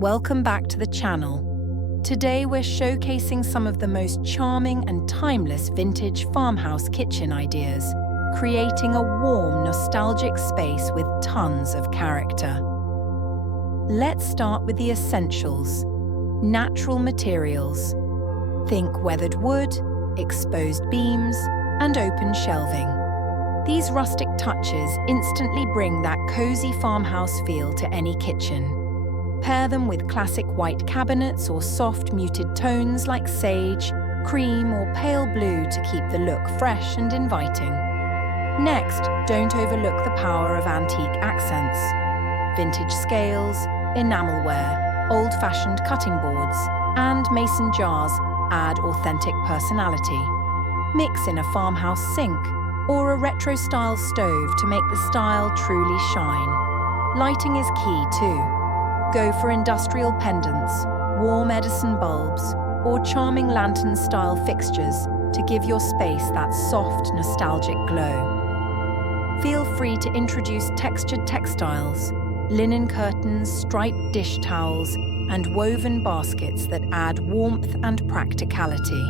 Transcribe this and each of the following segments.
Welcome back to the channel. Today we're showcasing some of the most charming and timeless vintage farmhouse kitchen ideas, creating a warm, nostalgic space with tons of character. Let's start with the essentials. Natural materials. Think weathered wood, exposed beams, and open shelving. These rustic touches instantly bring that cozy farmhouse feel to any kitchen. Pair them with classic white cabinets or soft muted tones like sage, cream, or pale blue to keep the look fresh and inviting. Next, don't overlook the power of antique accents. Vintage scales, enamelware, old-fashioned cutting boards, and mason jars add authentic personality. Mix in a farmhouse sink or a retro-style stove to make the style truly shine. Lighting is key too. Go for industrial pendants, warm Edison bulbs, or charming lantern-style fixtures to give your space that soft, nostalgic glow. Feel free to introduce textured textiles, linen curtains, striped dish towels, and woven baskets that add warmth and practicality.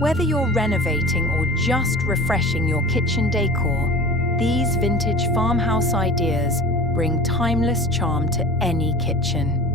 Whether you're renovating or just refreshing your kitchen decor, these vintage farmhouse ideas bring timeless charm to any kitchen.